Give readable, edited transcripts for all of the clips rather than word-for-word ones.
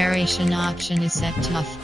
preparation option is set tough.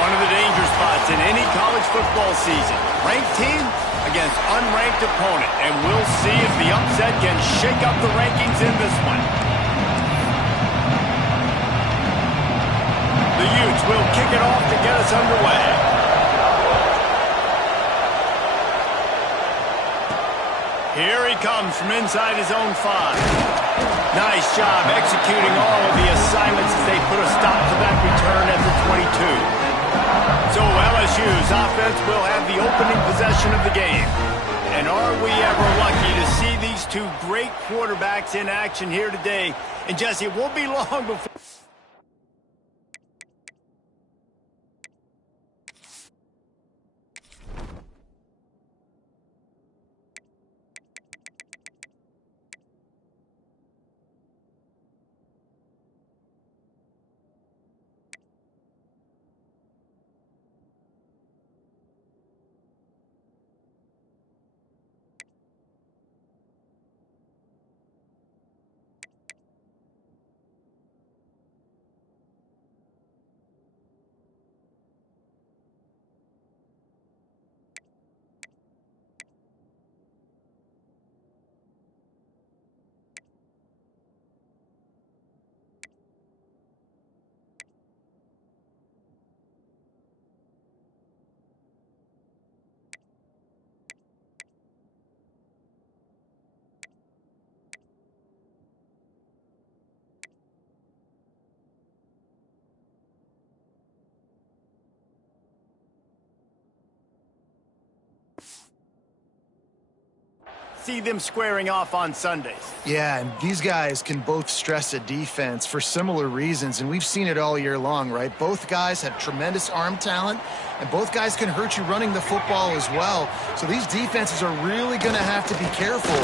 One of the danger spots in any college football season. Ranked team against unranked opponent. And we'll see if the upset can shake up the rankings in this one. The Utes will kick it off to get us underway. Here he comes from inside his own 5. Nice job executing all of the assignments as they put a stop to that return at the 22. So LSU's offense will have the opening possession of the game. And are we ever lucky to see these two great quarterbacks in action here today? And Jesse, it won't be long before... See them squaring off on Sundays. Yeah, and these guys can both stress a defense for similar reasons, and we've seen it all year long, right? Both guys have tremendous arm talent, and both guys can hurt you running the football as well. So these defenses are really going to have to be careful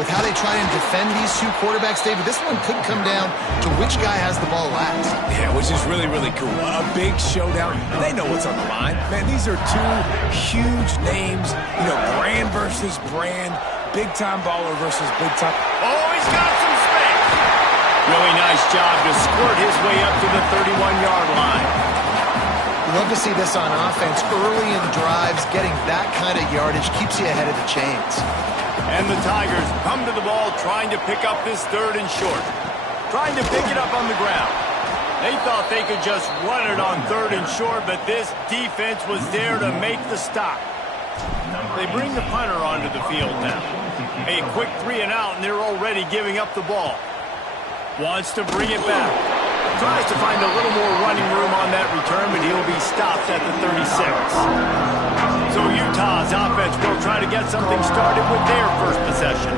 with how they try and defend these two quarterbacks, David. This one could come down to which guy has the ball last. Yeah, which is really, really cool. A big showdown. They know what's on the line. Man, these are two huge names. You know, brand versus brand. Big-time baller versus big-time. Oh, he's got some space. Really nice job to squirt his way up to the 31-yard line. You love to see this on offense. Early in drives, getting that kind of yardage keeps you ahead of the chains. And the Tigers come to the ball trying to pick up this 3rd and short. Trying to pick it up on the ground. They thought they could just run it on 3rd and short, but this defense was there to make the stop. They bring the punter onto the field now. A quick 3 and out, and they're already giving up the ball. Wants to bring it back. Tries to find a little more running room on that return, but he'll be stopped at the 36. So Utah's offense will try to get something started with their first possession.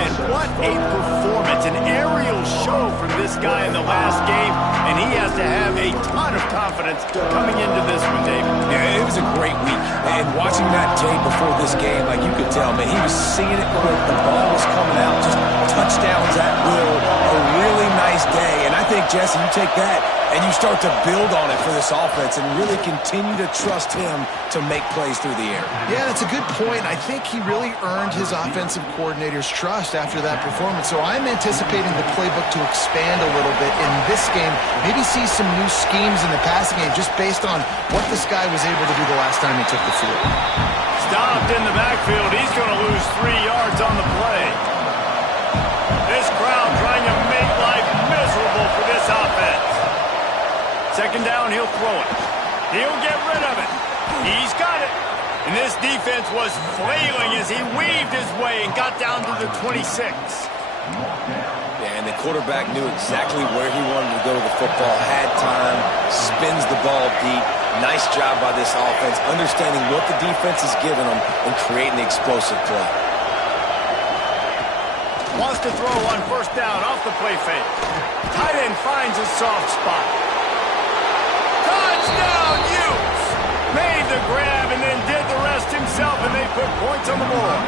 And what a performance, an aerial show from this guy in the last game, and he has to have a ton of confidence coming into this one, David. Yeah, it was a great week, and watching that tape before this game, like you could tell, man, he was seeing it quick, the ball was coming out, just touchdowns at will, a really nice day, and I think, Jesse, you take that and you start to build on it for this offense and really continue to trust him to make plays through the air. Yeah, that's a good point. I think he really earned his offensive coordinator's trust after that performance. So I'm anticipating the playbook to expand a little bit in this game. Maybe see some new schemes in the passing game just based on what this guy was able to do the last time he took the field. Stopped in the backfield. He's going to lose 3 yards on the play. This crowd trying to make life miserable for this offense. Second down, he'll throw it. He'll get rid of it. He's got it. And this defense was flailing as he weaved his way and got down to the 26. Yeah, and the quarterback knew exactly where he wanted to go with the football, had time, spins the ball deep. Nice job by this offense, understanding what the defense is giving them and creating the explosive play. Wants to throw on first down off the play fake. Tight end finds a soft spot. Touchdown, Utes! Made the grab and then did the rest himself, and they put points on the board.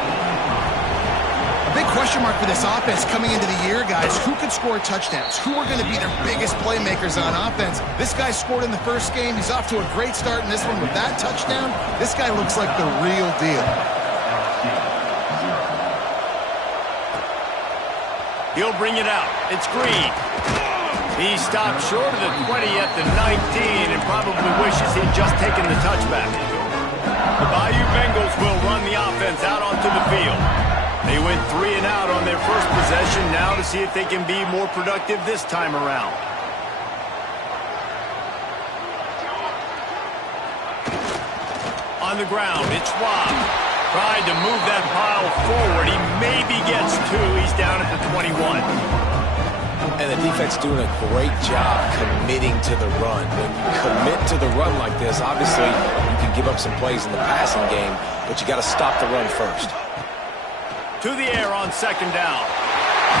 A big question mark for this offense coming into the year, guys. Who could score touchdowns? Who are going to be their biggest playmakers on offense? This guy scored in the first game. He's off to a great start in this one with that touchdown. This guy looks like the real deal. He'll bring it out. It's Green. He stopped short of the 20 at the 19 and probably wishes he'd just taken the touchback. The Bayou Bengals will run the offense out onto the field. They went 3 and out on their first possession, now to see if they can be more productive this time around. On the ground, it's Schwab. Tried to move that pile forward. He maybe gets 2. He's down at the 21. And the defense doing a great job committing to the run. When you commit to the run like this, obviously you can give up some plays in the passing game, but you got to stop the run first. To the air on second down.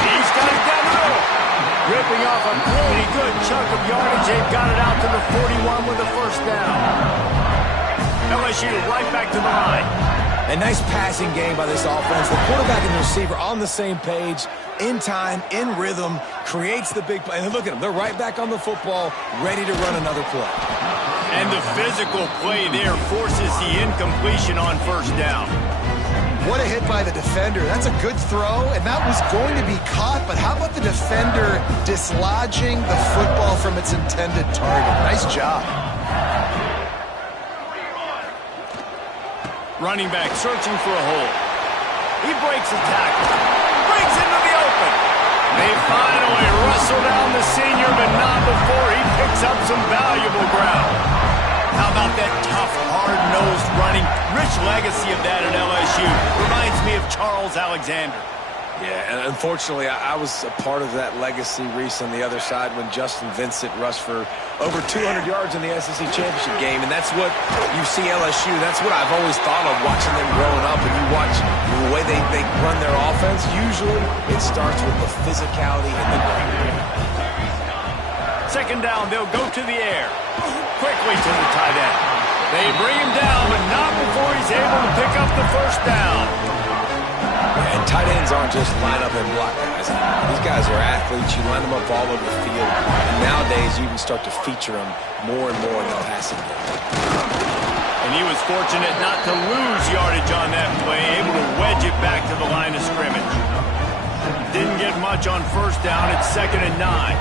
He's got it down the middle. Ripping off a pretty good chunk of yardage. They've got it out to the 41 with a first down. LSU right back to the line. A nice passing game by this offense. The quarterback and the receiver on the same page, in time, in rhythm, creates the big play. And look at them. They're right back on the football, ready to run another play. And the physical play there forces the incompletion on first down. What a hit by the defender. That's a good throw, and that was going to be caught, but how about the defender dislodging the football from its intended target? Nice job. Running back searching for a hole. He breaks a tackle. Brings into the open. They finally wrestle down the senior, but not before he picks up some valuable ground. How about that tough, hard-nosed running? Rich legacy of that at LSU. Reminds me of Charles Alexander. Yeah, and unfortunately, I was a part of that legacy, Reese, on the other side when Justin Vincent rushed for over 200 yards in the SEC championship game, and that's what you see LSU. That's what I've always thought of watching them growing up, and you watch the way they run their offense. Usually, it starts with the physicality and the ground. Second down, they'll go to the air. Quickly to the tight end. They bring him down, but not before he's able to pick up the first down. And tight ends aren't just line up and block guys. These guys are athletes. You line them up all over the field. And nowadays, you can start to feature them more and more in the passing game. And he was fortunate not to lose yardage on that play, able to wedge it back to the line of scrimmage. Didn't get much on first down. It's 2nd and 9.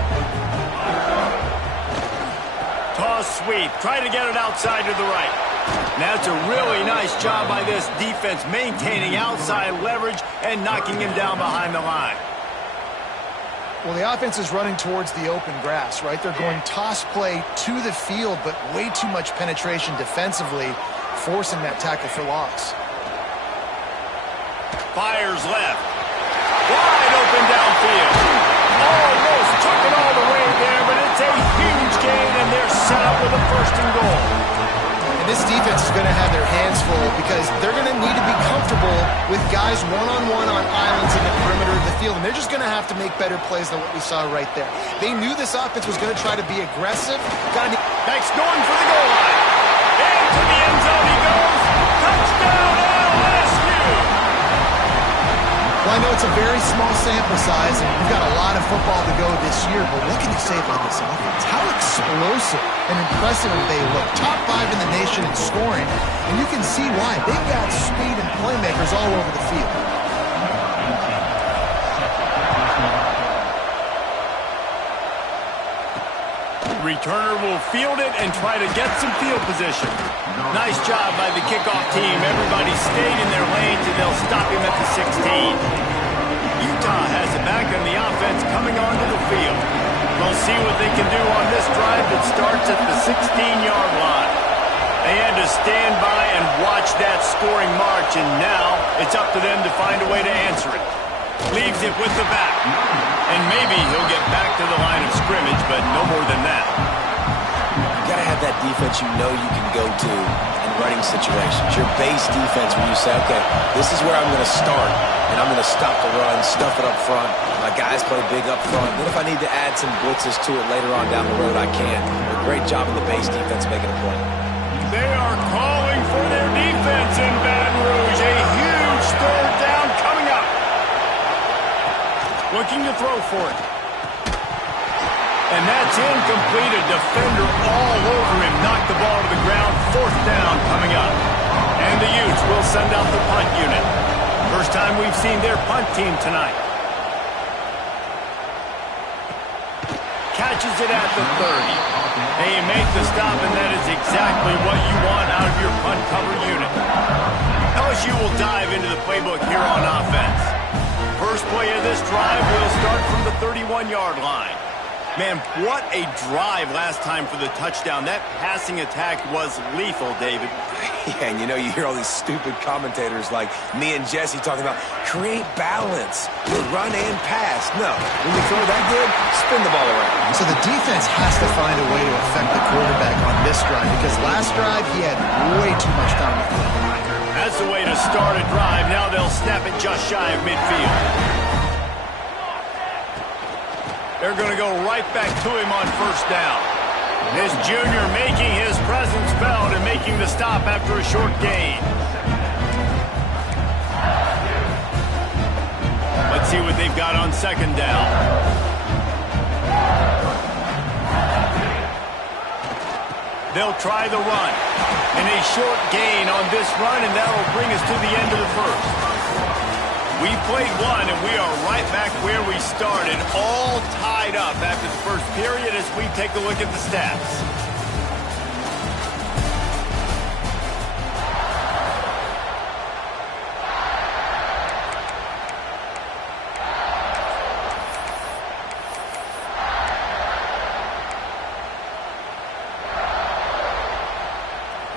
Toss sweep. Try to get it outside to the right. That's a really nice job by this defense, maintaining outside leverage and knocking him down behind the line. Well, the offense is running towards the open grass, right? They're going toss play to the field, but way too much penetration defensively, forcing that tackle for loss. Fires left. Wide open downfield. Almost this defense is going to have their hands full because they're going to need to be comfortable with guys one-on-one on islands in the perimeter of the field, and they're just going to have to make better plays than what we saw right there. They knew this offense was going to try to be aggressive. Banks going for the goal line. Into the end zone he goes. Touchdown, LSU! Well, I know it's a very small sample size, and we've got a lot of football to go this year, but what can you say about this offense? How explosive and impressive they look. Top 5 in the nation in scoring, and you can see why. They've got speed and playmakers all over the field. Returner will field it and try to get some field position. Nice job by the kickoff team. Everybody stayed in their lanes, and they'll stop him at the 16. Utah has it back on the offense coming onto the field. We'll see what they can do on this drive that starts at the 16-yard line. They had to stand by and watch that scoring march, and now it's up to them to find a way to answer it. Leaves it with the back. And maybe he'll get back to the line of scrimmage, but no more than that. You got to have that defense you know you can go to in running situations. Your base defense where you say, okay, this is where I'm going to start, and I'm going to stop the run, stuff it up front. My guys play big up front. Then if I need to add some blitzes to it later on down the road, I can. A great job in the base defense making a play. They are calling for their defense in Baton Rouge. A huge third down coming up. Looking to throw for it. And that's incomplete. A defender all over him. Knocked the ball to the ground. Fourth down coming up. And the Utes will send out the punt unit. First time we've seen their punt team tonight. Catches it at the 30. They make the stop, and that is exactly what you want out of your punt cover unit. LSU will dive into the playbook here on offense. First play of this drive will start from the 31-yard line. Man, what a drive last time for the touchdown. That passing attack was lethal, David. Yeah, and you know, you hear all these stupid commentators like me and Jesse talking about create balance, run and pass. No, when you throw that good, spin the ball around. So the defense has to find a way to affect the quarterback on this drive because last drive he had way too much time to throw. That's the way to start a drive. Now they'll snap it just shy of midfield. They're going to go right back to him on first down. This junior making his presence felt and making the stop after a short gain. Let's see what they've got on second down. They'll try the run. And a short gain on this run, and that'll bring us to the end of the first. We played one, and we are right back where we started, all tied up after the first period as we take a look at the stats.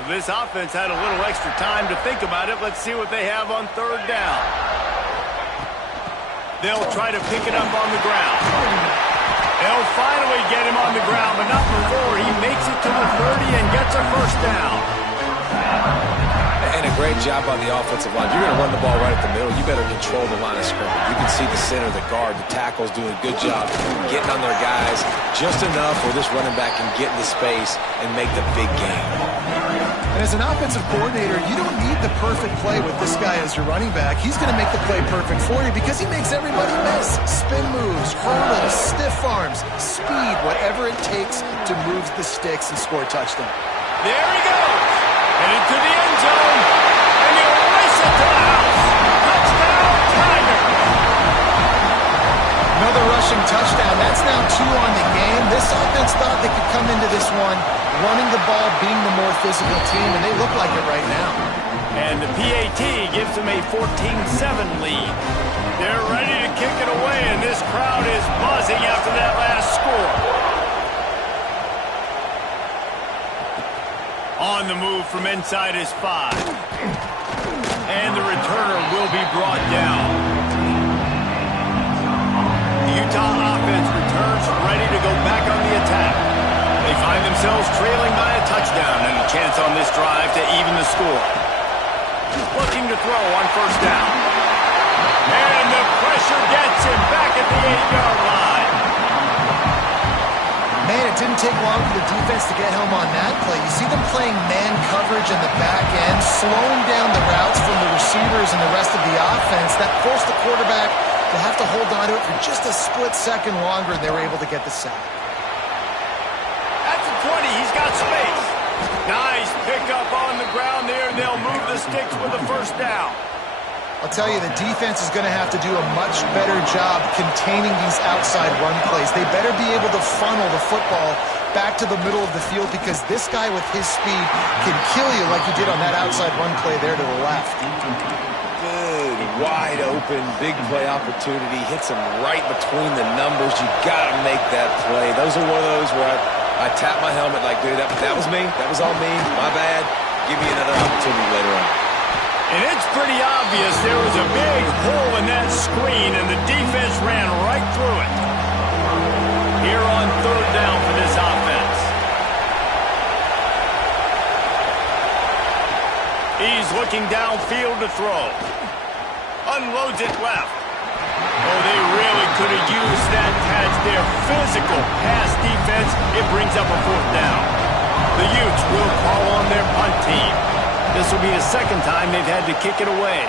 This offense had a little extra time to think about it. Let's see what they have on third down. They'll try to pick it up on the ground. They'll finally get him on the ground, but not before he makes it to the 30 and gets a first down. And a great job on the offensive line. You're going to run the ball right at the middle. You better control the line of scrimmage. You can see the center, the guard, the tackles doing a good job getting on their guys just enough where this running back can get into space and make the big game. And as an offensive coordinator, you don't need the perfect play with this guy as your running back. He's going to make the play perfect for you because he makes everybody miss. Spin moves, hurdles, stiff arms, speed, whatever it takes to move the sticks and score a touchdown. There he goes. Headed to the end zone. And he'll race it to the house. Touchdown, Tigers. Another rushing touchdown. That's now 2 on the game. This offense thought they could come into this one running the ball, being the more physical team, and they look like it right now. And the PAT gives them a 14-7 lead. They're ready to kick it away, and this crowd is buzzing after that last score. On the move from inside his 5. And the returner will be brought down. The Utah offense returns ready to go back on the attack. They find themselves trailing by a touchdown and a chance offense on this drive to even the score. Looking to throw on first down. And the pressure gets him back at the 8-yard line. Man, it didn't take long for the defense to get home on that play. You see them playing man coverage in the back end, slowing down the routes from the receivers and the rest of the offense. That forced the quarterback to have to hold on to it for just a split second longer, and they were able to get the sack. At the 20, he's got space. Nice pickup on the ground there, and they'll move the sticks with a first down. I'll tell you, the defense is going to have to do a much better job containing these outside run plays. They better be able to funnel the football back to the middle of the field, because this guy with his speed can kill you like he did on that outside run play there to the left. Good, wide open, big play opportunity. Hits him right between the numbers. You got to make that play. Those are one of those where I tap my helmet like, dude, that was me. That was all me. My bad. Give me another opportunity later on. And it's pretty obvious there was a big hole in that screen, and the defense ran right through it. Here on third down for this offense. He's looking downfield to throw. Unloads it left. Oh, they really could have used that catch there. Physical pass defense. It brings up a fourth down. The Utes will call on their punt team. This will be the second time they've had to kick it away.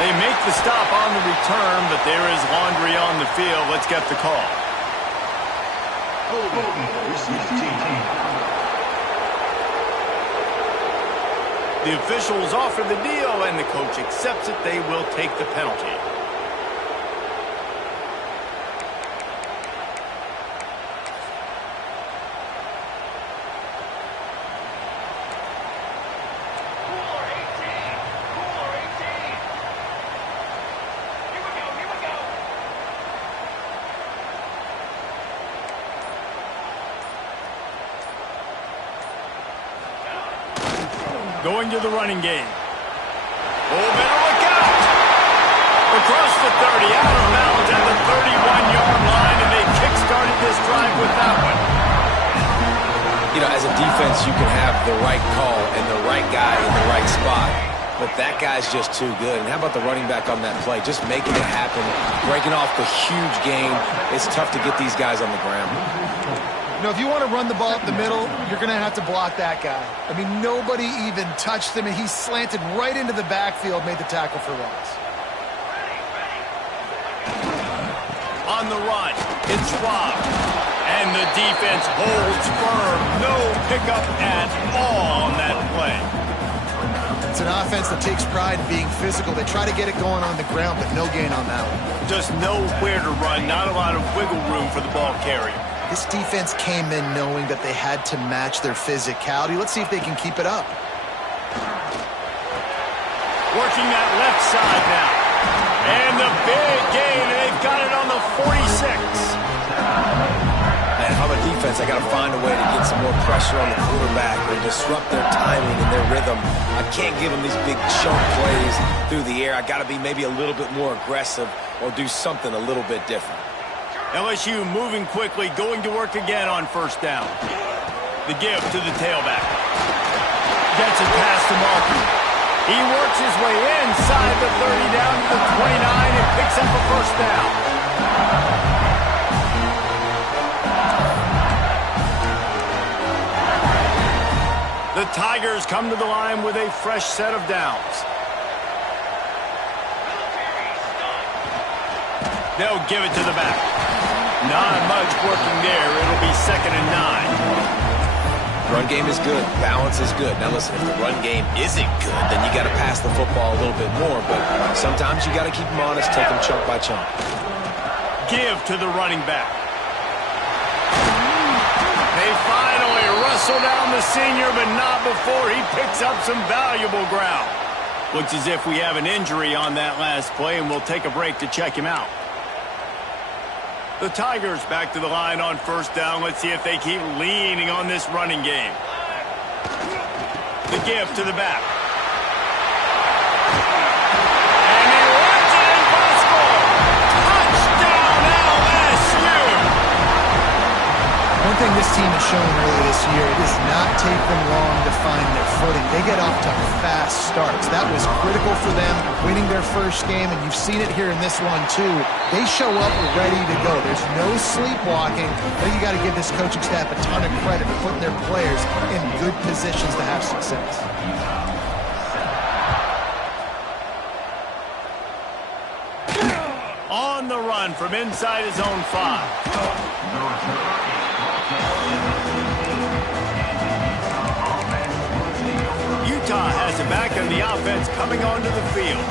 They make the stop on the return, but there is laundry on the field. Let's get the call. The officials offer the deal, and the coach accepts it. They will take the penalty. Going to the running game. Oh, better look out! Across the 30, out of bounds at the 31-yard line, and they kick-started this drive with that one. You know, as a defense, you can have the right call and the right guy in the right spot, but that guy's just too good. And how about the running back on that play? Just making it happen, breaking off the huge gain. It's tough to get these guys on the ground. You know, if you want to run the ball up the middle, you're going to have to block that guy. I mean, nobody even touched him, and he slanted right into the backfield, made the tackle for loss. On the run, it's Rob. And the defense holds firm. No pickup at all on that play. It's an offense that takes pride in being physical. They try to get it going on the ground, but no gain on that one. Just nowhere to run, not a lot of wiggle room for the ball carrier. This defense came in knowing that they had to match their physicality. Let's see if they can keep it up. Working that left side now. And the big gain, and they've got it on the 46. And if I'm a defense, I got to find a way to get some more pressure on the quarterback or disrupt their timing and their rhythm. I can't give them these big chunk plays through the air. I got to be maybe a little bit more aggressive or do something a little bit different. LSU moving quickly, going to work again on first down. The give to the tailback. Gets it past the marker. He works his way inside the 30 down to the 29 and picks up a first down. The Tigers come to the line with a fresh set of downs. They'll give it to the back. Not much working there. It'll be 2nd and 9. Run game is good. Balance is good. Now listen, if the run game isn't good, then you got to pass the football a little bit more. But sometimes you got to keep them honest, take them chunk by chunk. Give to the running back. They finally wrestle down the senior, but not before he picks up some valuable ground. Looks as if we have an injury on that last play, and we'll take a break to check him out. The Tigers back to the line on first down. Let's see if they keep leaning on this running game. The give to the back. And he runs it in for a score. Touchdown, team has shown early this year, it does not take them long to find their footing. They get off to fast starts. That was critical for them, winning their first game, and you've seen it here in this one too. They show up ready to go. There's no sleepwalking. But you got to give this coaching staff a ton of credit for putting their players in good positions to have success. On the run from inside his own 5. Utah has it back and the offense coming onto the field.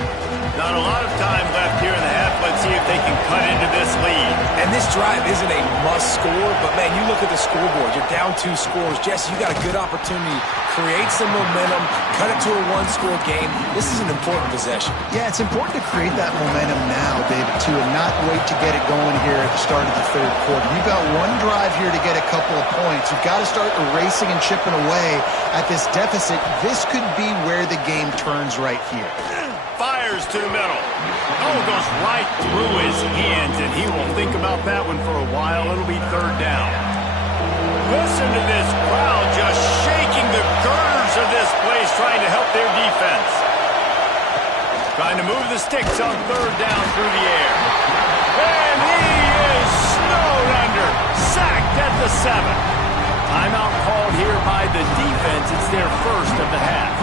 Not a lot of time left here in the half. Let's see if they can cut into this lead. And this drive isn't a must score, but man, you look at the scoreboard. You're down 2 scores. Jesse, you got a good opportunity. Create some momentum. Cut it to a 1-score game. This is an important possession. Yeah, it's important to create that momentum now, David, too, and not wait to get it going here at the start of the third quarter. You've got one drive here to get a couple of points. You've got to start erasing and chipping away at this deficit. This could be where the game turns right here. Fires to the middle. Oh, goes right through his hands, and he will think about that one for a while. It'll be third down. Listen to this crowd just shaking the girders of this place, trying to help their defense. Trying to move the sticks on third down through the air. And he is snowed under. Sacked at the 7. Timeout called here by the defense. It's their first of the half.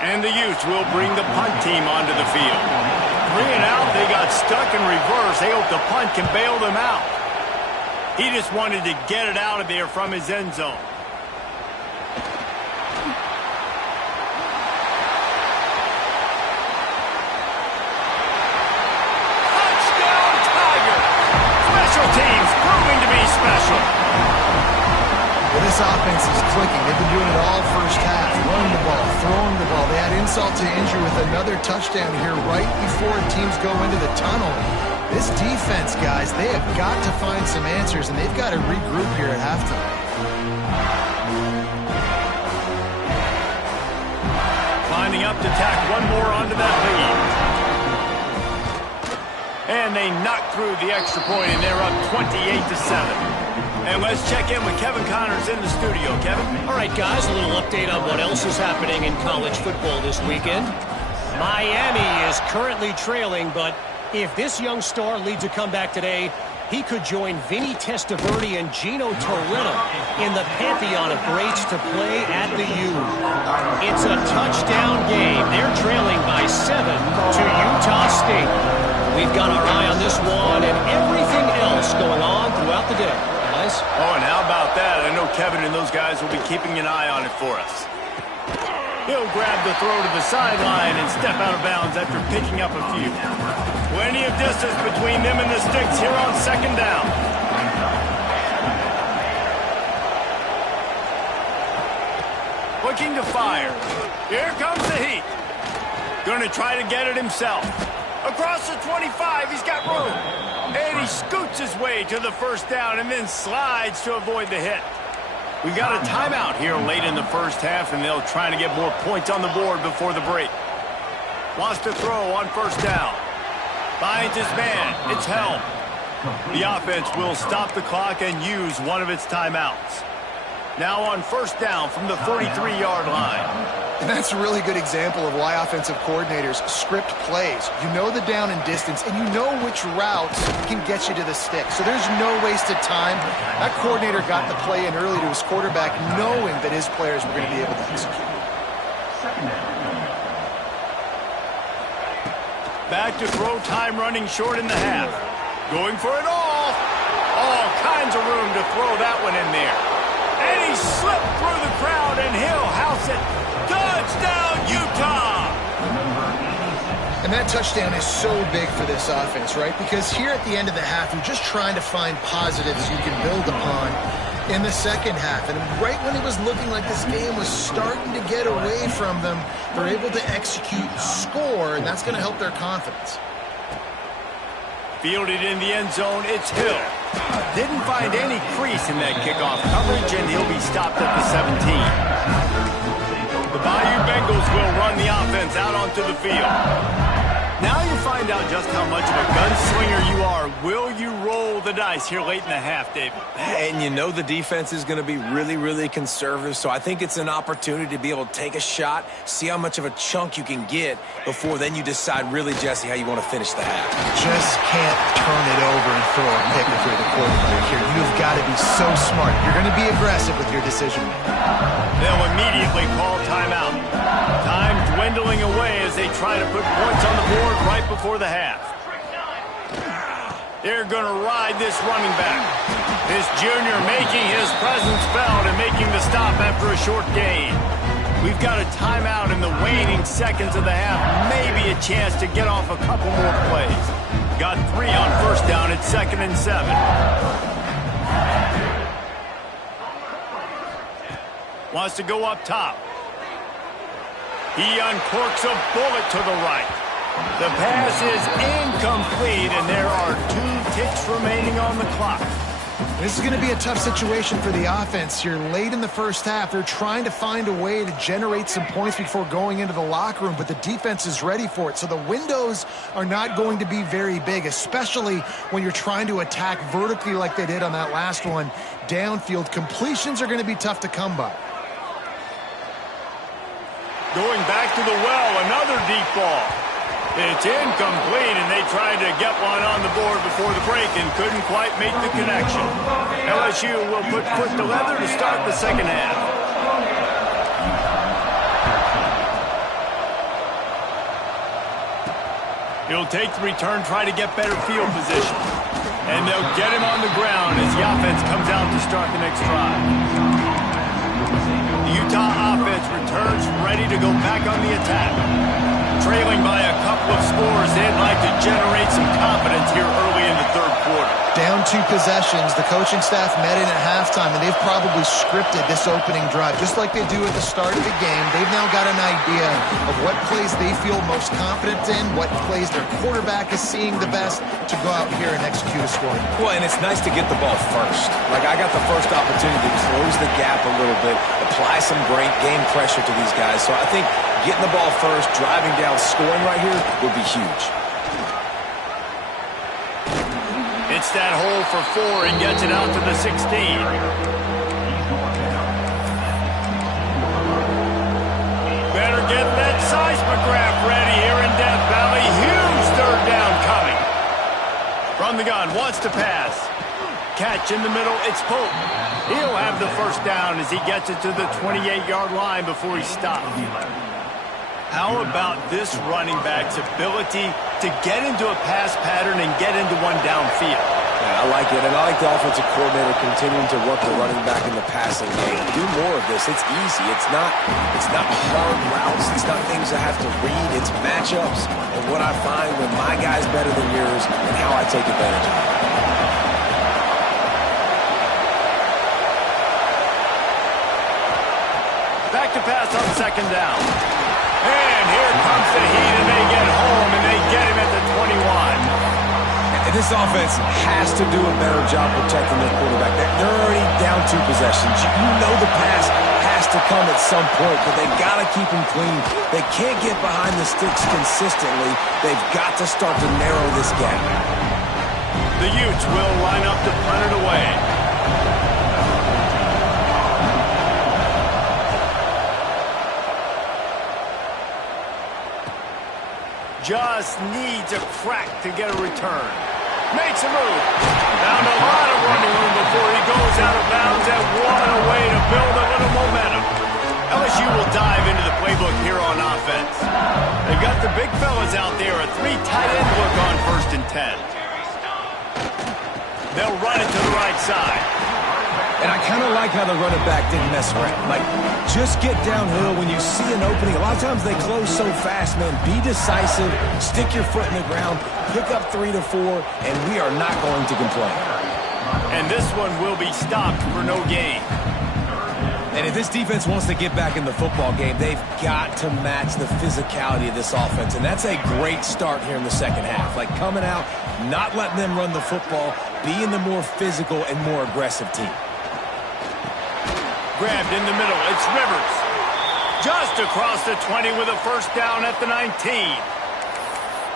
And the Utes will bring the punt team onto the field. 3 and out, they got stuck in reverse. They hope the punt can bail them out. He just wanted to get it out of there from his end zone. Touchdown, Tiger! Special teams proving to be special. Well, this offense is clicking. They've been doing it all first half. Running the ball, throwing the ball. They had insult to injury with another touchdown here right before teams go into the tunnel. This defense, guys, they have got to find some answers, and they've got to regroup here at halftime. Lining up to tack one more onto that lead. And they knock through the extra point, and they're up 28-7. And let's check in with Kevin Connors in the studio. Kevin? All right, guys, a little update on what else is happening in college football this weekend. Miami is currently trailing, but if this young star leads a comeback today, he could join Vinny Testaverde and Gino Torretta in the pantheon of greats to play at the U. It's a touchdown game. They're trailing by 7 to Utah State. We've got our eye on this one and everything else going on throughout the day. Oh, and how about that? I know Kevin and those guys will be keeping an eye on it for us. He'll grab the throw to the sideline and step out of bounds after picking up a few. Plenty of distance between them and the sticks here on second down. Looking to fire. Here comes the heat. Going to try to get it himself. Across the 25, he's got room. And he scoots his way to the first down and then slides to avoid the hit. We got a timeout here late in the first half, and they'll try to get more points on the board before the break. Wants to throw on first down. Finds his man. It's held. The offense will stop the clock and use one of its timeouts. Now on first down from the 33-yard line. And that's a really good example of why offensive coordinators script plays. You know the down and distance, and you know which routes can get you to the stick. So there's no wasted time. That coordinator got the play in early to his quarterback, knowing that his players were going to be able to execute. Back to throw, time running short in the half. Going for it all. All kinds of room to throw that one in there. And he slipped through the crowd, and he'll house it. Touchdown, Utah! And that touchdown is so big for this offense, right? Because here at the end of the half, you're just trying to find positives you can build upon in the second half. And right when it was looking like this game was starting to get away from them, they're able to execute, score, and that's going to help their confidence. Fielded in the end zone, it's Hill. Didn't find any crease in that kickoff coverage, and he'll be stopped at the 17. The Bayou Bengals will run the offense out onto the field. Now you find out just how much of a gunslinger you are. Will you roll the dice here late in the half, David? And you know the defense is going to be really, really conservative, so I think it's an opportunity to be able to take a shot, see how much of a chunk you can get before then you decide really, Jesse, how you want to finish the half. Just can't turn it over and throw a pick if you're the quarterback here. You've got to be so smart. You're going to be aggressive with your decision. They'll immediately call timeout. Time dwindling away as they try to put points on the board right before the half. They're going to ride this running back. This junior making his presence felt and making the stop after a short gain. We've got a timeout in the waning seconds of the half. Maybe a chance to get off a couple more plays. Got 3 on first down at 2nd and 7. Wants to go up top. He uncorks a bullet to the right. The pass is incomplete, and there are 2 ticks remaining on the clock. This is going to be a tough situation for the offense. You're late in the first half. They're trying to find a way to generate some points before going into the locker room, but the defense is ready for it. So the windows are not going to be very big, especially when you're trying to attack vertically like they did on that last one. Downfield completions are going to be tough to come by. Going back to the well, another deep ball. It's incomplete, and they tried to get one on the board before the break and couldn't quite make the connection. LSU will put foot to leather to start the second half. He'll take the return, try to get better field position. And they'll get him on the ground as the offense comes out to start the next drive. The Utah offense returns ready to go back on the attack. Trailing by a couple of scores, they'd like to generate some confidence here early in the third quarter. Down 2 possessions. The coaching staff met in at halftime, and they've probably scripted this opening drive, just like they do at the start of the game. They've now got an idea of what plays they feel most confident in, what plays their quarterback is seeing the best to go out here and execute a score. Well, and it's nice to get the ball first. Like, I got the first opportunity to close the gap a little bit, apply some great game pressure to these guys. So I think getting the ball first, driving down, scoring right here would be huge. It's that hole for 4 and gets it out to the 16. Better get that seismograph ready here in Death Valley. Huge third down coming. From the gun, wants to pass. Catch in the middle, it's Pope. He'll have the first down as he gets it to the 28-yard line before he stops. How about this running back's ability to get into a pass pattern and get into one downfield? Yeah, I like it, and I like the offensive coordinator continuing to work the running back in the passing game. Do more of this. It's easy. It's not hard routes. It's not things I have to read. It's matchups and what I find when my guy's better than yours and how I take advantage of it. Back to pass on second down. And here comes the heat, and they get home, and they get him at the 21. And this offense has to do a better job protecting their quarterback. They're already down 2 possessions. You know the pass has to come at some point, but they got to keep him clean. They can't get behind the sticks consistently. They've got to start to narrow this gap. The Utes will line up to punt it away. Just needs a crack to get a return. Makes a move. Found a lot of running room before he goes out of bounds, and what a way to build a little momentum. LSU will dive into the playbook here on offense. They've got the big fellas out there, a 3 tight end look on 1st and 10. They'll run it to the right side. And I kind of like how the running back didn't mess around. Like, just get downhill when you see an opening. A lot of times they close so fast, man. Be decisive, stick your foot in the ground, pick up 3 to 4, and we are not going to complain. And this one will be stopped for no gain. And if this defense wants to get back in the football game, they've got to match the physicality of this offense. And that's a great start here in the second half. Like, coming out, not letting them run the football, being the more physical and more aggressive team. Grabbed in the middle. It's Rivers. Just across the 20 with a first down at the 19.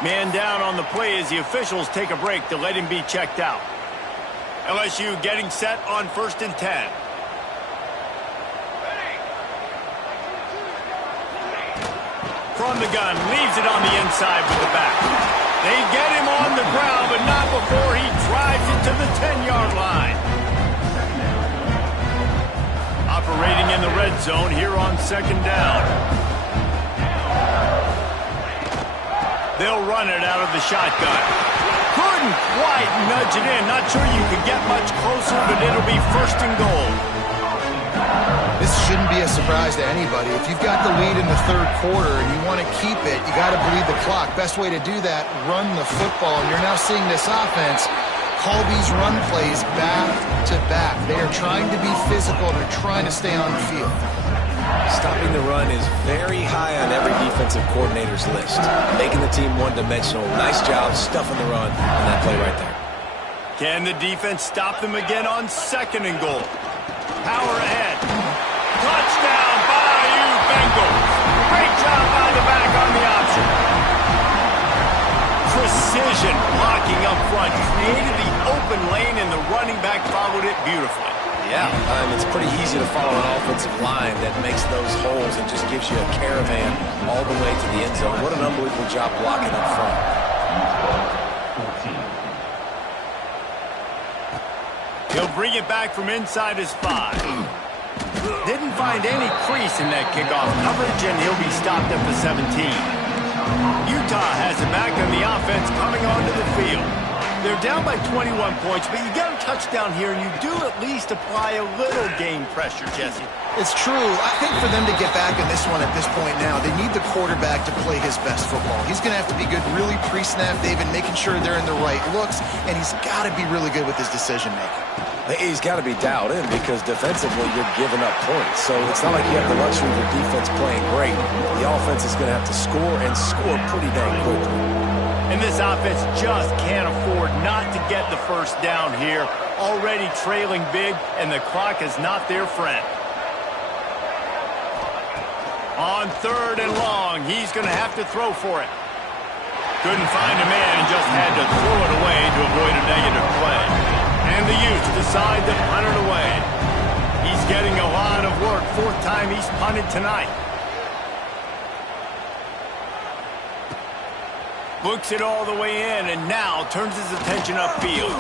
Man down on the play as the officials take a break to let him be checked out. LSU getting set on 1st and 10. From the gun, leaves it on the inside with the back. They get him on the ground, but not before he drives it to the 10-yard line. Operating in the red zone here on 2nd down. They'll run it out of the shotgun. Couldn't quite nudge it in. Not sure you could get much closer, but it'll be 1st and goal. This shouldn't be a surprise to anybody. If you've got the lead in the 3rd quarter and you want to keep it, you got to bleed the clock. Best way to do that, run the football. And you're now seeing this offense call these run plays back to back. They are trying to be physical. They're trying to stay on the field. Stopping the run is very high on every defensive coordinator's list. Making the team one-dimensional. Nice job stuffing the run on that play right there. Can the defense stop them again on 2nd and goal? Power ahead. Touchdown, Bayou Bengals. Great job by the back on the option. Precision blocking up front. Created the open lane, and the running back followed it beautifully. Yeah, it's pretty easy to follow an offensive line that makes those holes and just gives you a caravan all the way to the end zone. What an unbelievable job blocking up front. He'll bring it back from inside his 5. Didn't find any crease in that kickoff coverage, and he'll be stopped at the 17. Utah has it back on the offense coming onto the field. They're down by 21 points, but you get a touchdown here, and you do at least apply a little game pressure, Jesse. It's true. I think for them to get back in this one at this point now, they need the quarterback to play his best football. He's going to have to be good really pre-snap, David, making sure they're in the right looks, and he's got to be really good with his decision-making. He's got to be dialed in because defensively you're giving up points. So it's not like you have the luxury of your defense playing great. The offense is going to have to score and score pretty dang quickly. And this offense just can't afford not to get the first down here. Already trailing big, and the clock is not their friend. On 3rd and long, he's going to have to throw for it. Couldn't find a man and just had to throw it away to avoid a negative play. And the Utes decide to punt it away. He's getting a lot of work. 4th time he's punted tonight. Books it all the way in and now turns his attention upfield.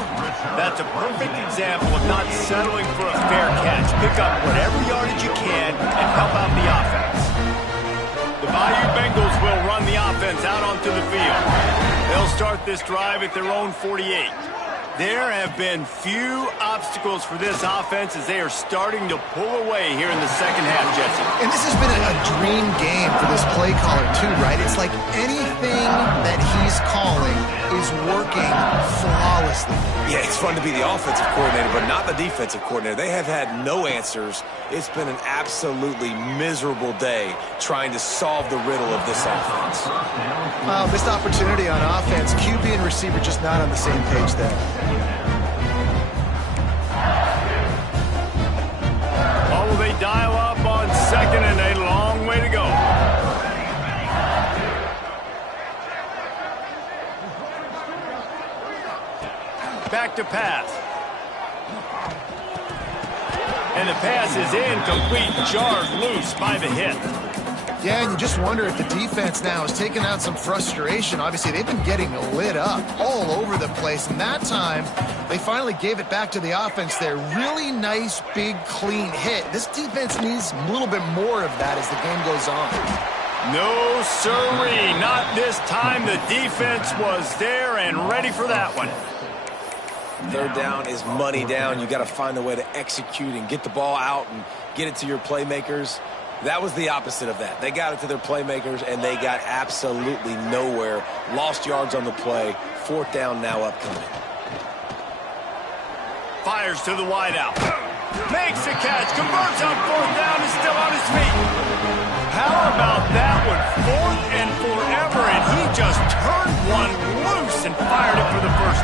That's a perfect example of not settling for a fair catch. Pick up whatever yardage you can and help out the offense. The Bayou Bengals will run the offense out onto the field. They'll start this drive at their own 48. There have been few obstacles for this offense as they are starting to pull away here in the 2nd half, Jesse. And this has been a dream game for this play caller, too, right? It's like anything that he's calling is working flawlessly. Yeah, it's fun to be the offensive coordinator, but not the defensive coordinator. They have had no answers. It's been an absolutely miserable day trying to solve the riddle of this offense. Missed opportunity on offense. QB and receiver just not on the same page there. Oh, will they dial up on 2nd and a long way to go. Back to pass. And the pass is incomplete, jarred loose by the hit. Yeah, and you just wonder if the defense now is taking out some frustration. Obviously, they've been getting lit up all over the place, and that time they finally gave it back to the offense there. Really nice, big, clean hit. This defense needs a little bit more of that as the game goes on. No, sirree, not this time. The defense was there and ready for that one. 3rd down is money down. You got to find a way to execute and get the ball out and get it to your playmakers. That was the opposite of that. They got it to their playmakers, and they got absolutely nowhere. Lost yards on the play. 4th down now upcoming. Fires to the wideout. Makes the catch. Converts on 4th down. Is still on his feet. How about that one? 4th and forever, and he just turned one loose and fired it for the first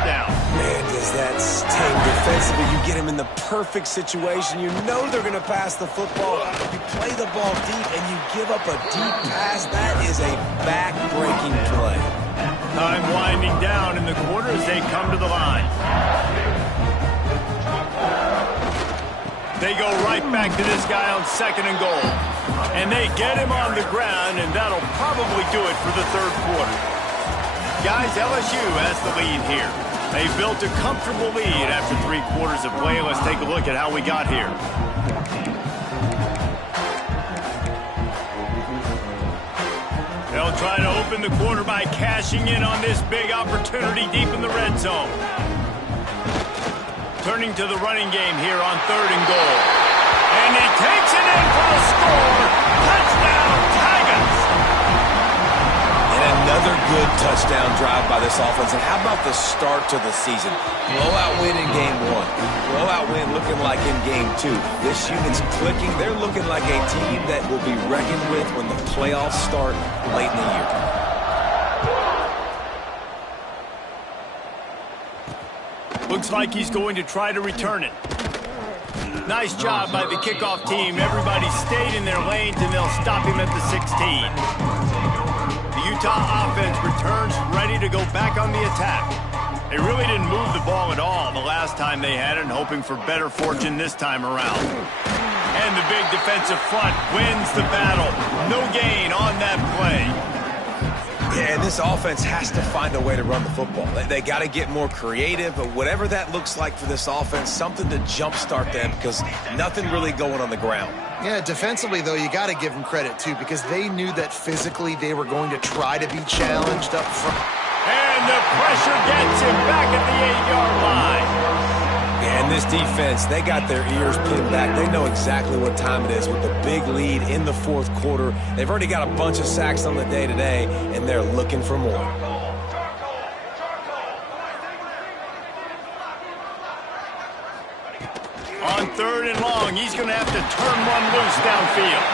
defensively, you get him in the perfect situation. You know they're going to pass the football. You play the ball deep, and you give up a deep pass. That is a back-breaking play. Time winding down in the quarter as they come to the line. They go right back to this guy on 2nd and goal. And they get him on the ground, and that'll probably do it for the 3rd quarter. Guys, LSU has the lead here. They built a comfortable lead after 3 quarters of play. Let's take a look at how we got here. They'll try to open the quarter by cashing in on this big opportunity deep in the red zone. Turning to the running game here on 3rd and goal. And he takes it in for the score. Touchdown, Tigers! And another good touchdown drive by this offense. And how about the start to the season? Blowout win in game 1. Blowout win looking like in game 2. This unit's clicking. They're looking like a team that will be reckoned with when the playoffs start late in the year. Looks like he's going to try to return it. Nice job by the kickoff team. Everybody stayed in their lanes, and they'll stop him at the 16. The Utah offense returns ready to go back on the attack. They really didn't move the ball at all the last time they had it, and hoping for better fortune this time around. And the big defensive front wins the battle. No gain on that play. Yeah, and this offense has to find a way to run the football. They got to get more creative, but whatever that looks like for this offense, something to jumpstart them because nothing really going on the ground. Yeah, defensively, though, you got to give them credit, too, because they knew that physically they were going to try to be challenged up front. And the pressure gets him back at the 8-yard line. And this defense, they got their ears pinned back. They know exactly what time it is with the big lead in the 4th quarter. They've already got a bunch of sacks on the day today, and they're looking for more. On 3rd and long, he's going to have to turn one loose downfield.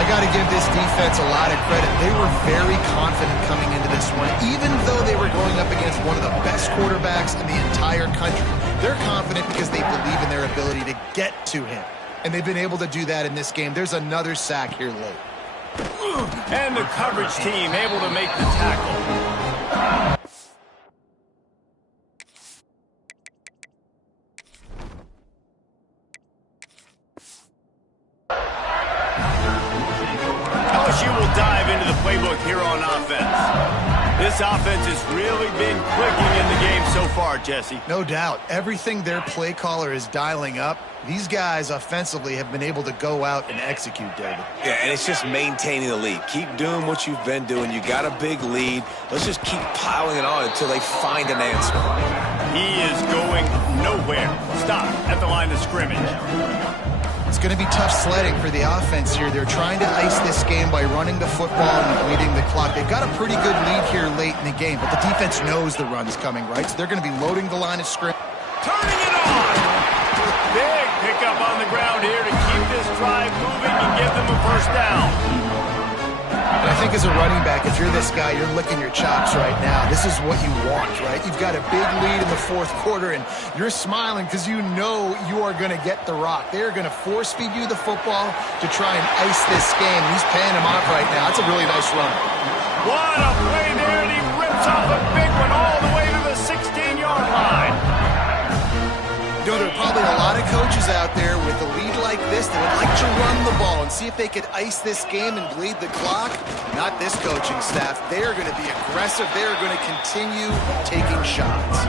I got to give this defense a lot of credit. They were very confident coming into this one, even though they were going up against one of the best quarterbacks in the entire country. They're confident because they believe in their ability to get to him, and they've been able to do that in this game. There's another sack here late. And the coverage team able to make the tackle. LSU will dive into the playbook here on offense. This offense has really been clicking in the game so far, Jesse. No doubt. Everything their play caller is dialing up, these guys offensively have been able to go out and execute, David. Yeah, and it's just maintaining the lead. Keep doing what you've been doing. You got a big lead. Let's just keep piling it on until they find an answer. He is going nowhere. Stop at the line of scrimmage. It's going to be tough sledding for the offense here. They're trying to ice this game by running the football and bleeding the clock. They've got a pretty good lead here late in the game, but the defense knows the run's coming, right? So they're going to be loading the line of scrimmage. Turning it on! Big pickup on the ground here to keep this drive moving and give them a 1st down. And I think as a running back, if you're this guy, you're licking your chops right now. This is what you want, right? You've got a big lead in the 4th quarter, and you're smiling because you know you are going to get the rock. They're going to force-feed you the football to try and ice this game. He's paying him off right now. That's a really nice run. What a play there, and he rips off a big one all the way to the 16-yard line. You know, there are probably a lot of coaches out there with a lead like this that would like to run the ball and see if they could ice this game and bleed the clock. Not this coaching staff. They are going to be aggressive. They are going to continue taking shots.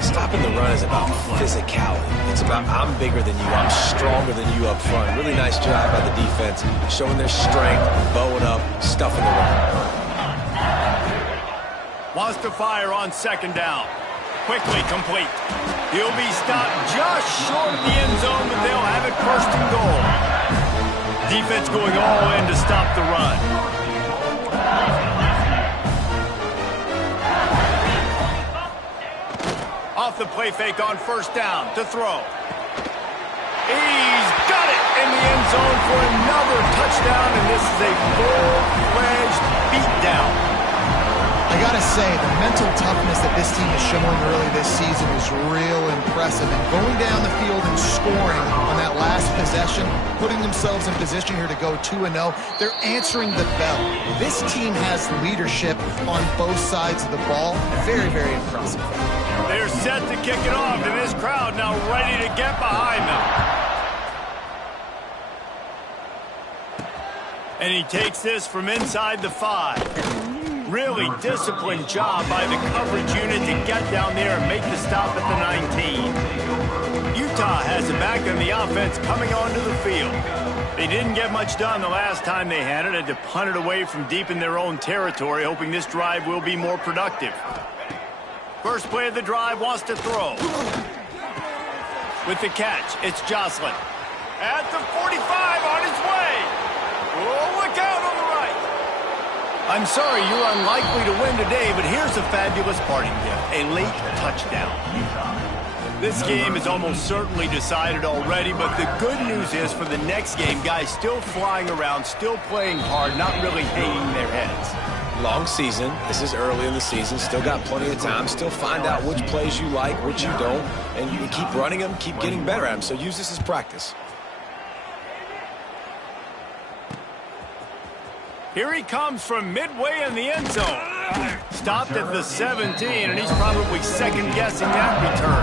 Stopping the run is about physicality. It's about I'm bigger than you. I'm stronger than you up front. Really nice job by the defense, showing their strength, bowing up, stuffing the run. Wants to fire on 2nd down. Quickly complete. He'll be stopped just short of the end zone, but they'll have it 1st and goal. Defense going all in to stop the run. Off the play fake on 1st down to throw. He's got it in the end zone for another touchdown, and this is a full-fledged beatdown. I got to say, the mental toughness that this team has showing early this season is real impressive. And going down the field and scoring on that last possession, putting themselves in position here to go 2-0, they're answering the bell. This team has leadership on both sides of the ball. Very, very impressive. They're set to kick it off, and this crowd now ready to get behind them. And he takes this from inside the 5. Really disciplined job by the coverage unit to get down there and make the stop at the 19. Utah has it back on the offense coming onto the field. They didn't get much done the last time they had it. Had to punt it away from deep in their own territory, hoping this drive will be more productive. First play of the drive, wants to throw. With the catch, it's Jocelyn. At the 45, on his way. Oh, look out on the right. I'm sorry you're unlikely to win today, but here's a fabulous parting gift, a late touchdown. This game is almost certainly decided already, but the good news is for the next game, guys still flying around, still playing hard, not really hanging their heads. Long season. This is early in the season. Still got plenty of time. Still find out which plays you like, which you don't, and you can keep running them, keep getting better at them. So use this as practice. Here he comes from midway in the end zone. Stopped at the 17, and he's probably second-guessing that return.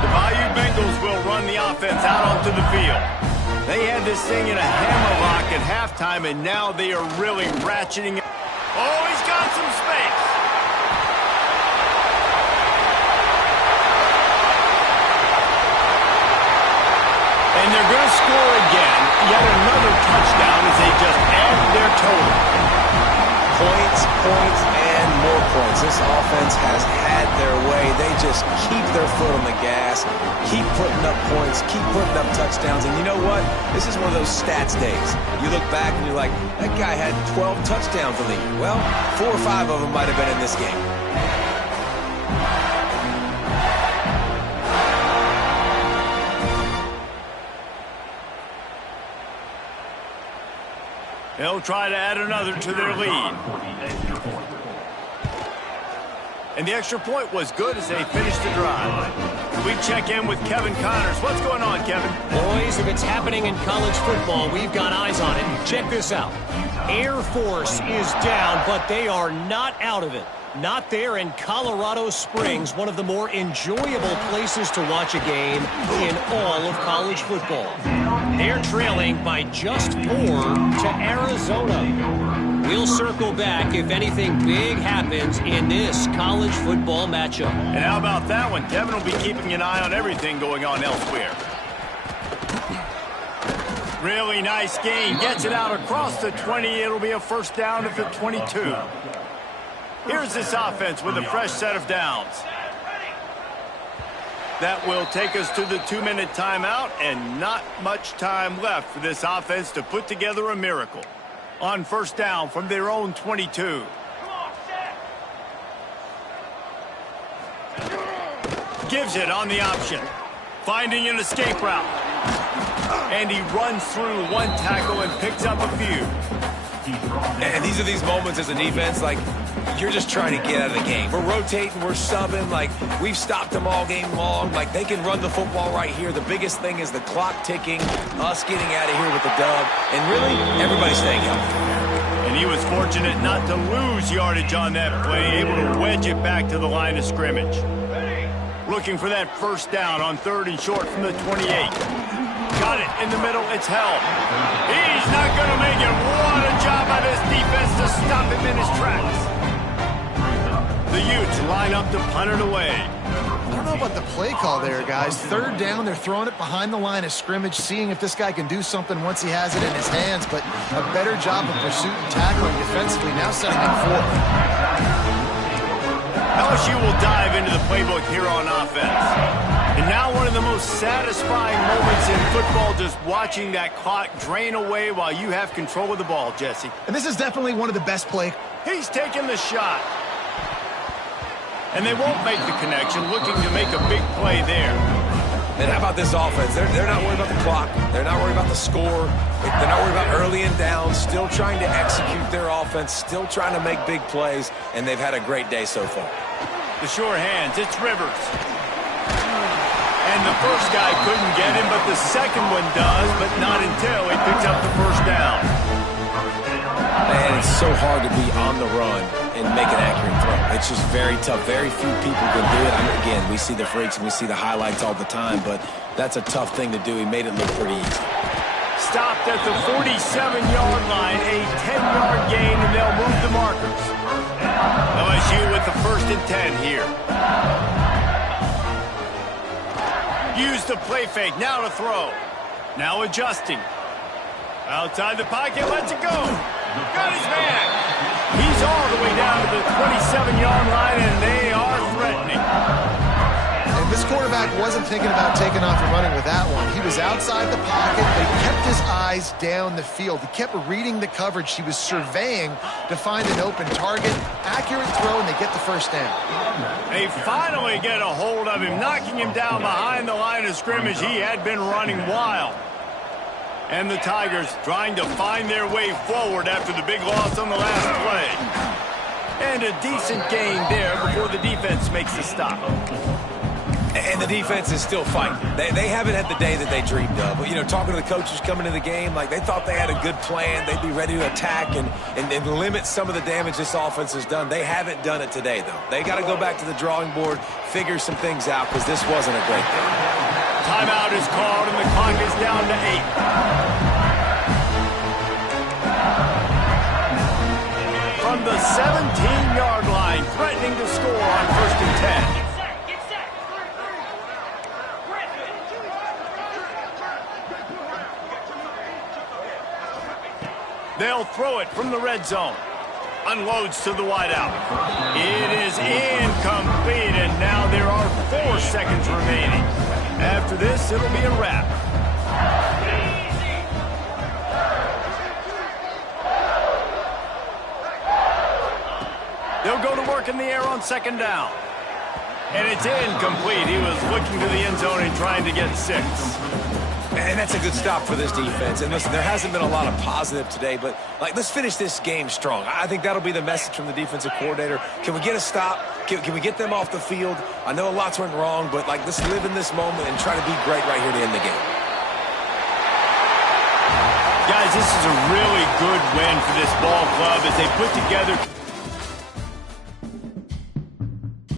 The Bayou Bengals will run the offense out onto the field. They had this thing in a hammerlock at halftime, and now they are really ratcheting it. Oh, he's got some space. And they're going to score again. Yet another touchdown as they just added their total. Points, points, and more points. This offense has had their way. They just keep their foot on the gas, keep putting up points, keep putting up touchdowns. And you know what? This is one of those stats days. You look back and you're like, that guy had 12 touchdowns in the year. Well, 4 or 5 of them might have been in this game. They'll try to add another to their lead. And the extra point was good as they finished the drive. We check in with Kevin Connors. What's going on, Kevin? Boys, if it's happening in college football, we've got eyes on it. Check this out. Air Force is down, but they are not out of it. Not there in Colorado Springs, one of the more enjoyable places to watch a game in all of college football. They're trailing by just 4 to Arizona. We'll circle back if anything big happens in this college football matchup. And how about that one? Kevin will be keeping an eye on everything going on elsewhere. Really nice gain. Gets it out across the 20. It'll be a first down at the 22. Here's this offense with a fresh set of downs. That will take us to the 2-minute timeout, and not much time left for this offense to put together a miracle. On first down from their own 22. Gives it on the option. Finding an escape route. And he runs through one tackle and picks up a few. And these are these moments as a defense, like, you're just trying to get out of the game. We're rotating, we're subbing, like, we've stopped them all game long. Like, they can run the football right here. The biggest thing is the clock ticking, us getting out of here with the dub, and really, everybody staying healthy. And he was fortunate not to lose yardage on that play, able to wedge it back to the line of scrimmage. Looking for that first down on 3rd and short from the 28. Got it in the middle. It's held. He's not going to make it. What a job by this defense to stop him in his tracks. The Utes line up to punt it away. I don't know about the play call there, guys. 3rd down, they're throwing it behind the line of scrimmage, seeing if this guy can do something once he has it in his hands, but a better job of pursuit and tackling defensively, now setting up 4th. LSU will dive into the playbook here on offense. And now one of the most satisfying moments in football, just watching that clock drain away while you have control of the ball, Jesse. And this is definitely one of the best plays. He's taking the shot. And they won't make the connection, looking to make a big play there. And how about this offense? They're not worried about the clock. They're not worried about the score. They're not worried about early and down. Still trying to execute their offense. Still trying to make big plays. And they've had a great day so far. The sure hands. It's Rivers. And the first guy couldn't get him, but the second one does, but not until he picks up the first down. Man, it's so hard to be on the run and make an accurate throw. It's just very tough. Very few people can do it. I mean, again, we see the freaks and we see the highlights all the time, but that's a tough thing to do. He made it look pretty easy. Stopped at the 47-yard line, a 10-yard gain, and they'll move the markers. LSU with the 1st and 10 here. Use the play fake, now to throw. Now adjusting. Outside the pocket, lets it go. Got his man. He's all the way down to the 27-yard line, and they are threatening. And this quarterback wasn't thinking about taking off and running with that one. He was outside the pocket, but he kept his eyes down the field. He kept reading the coverage. He was surveying to find an open target. Accurate throw, and they get the first down. They finally get a hold of him, knocking him down behind the line of scrimmage. He had been running wild. And the Tigers trying to find their way forward after the big loss on the last play. And a decent gain there before the defense makes the stop. And the defense is still fighting. They haven't had the day that they dreamed of. But, you know, talking to the coaches coming into the game, like they thought they had a good plan. They'd be ready to attack and limit some of the damage this offense has done. They haven't done it today, though. They got to go back to the drawing board, figure some things out, because this wasn't a great day. Timeout is called, and the clock is down to 8. From the 17-yard line, threatening to score on 1st and 10. They'll throw it from the red zone. Unloads to the wideout. It is incomplete, and now there are 4 seconds remaining. After this, it'll be a wrap. They'll go to work in the air on 2nd down. And it's incomplete. He was looking to the end zone and trying to get 6. And that's a good stop for this defense. And listen, there hasn't been a lot of positive today, but let's finish this game strong. I think that'll be the message from the defensive coordinator. Can we get a stop? Can we get them off the field? I know a lot's went wrong, but let's live in this moment and try to be great right here to end the game. Guys, this is a really good win for this ball club as they put together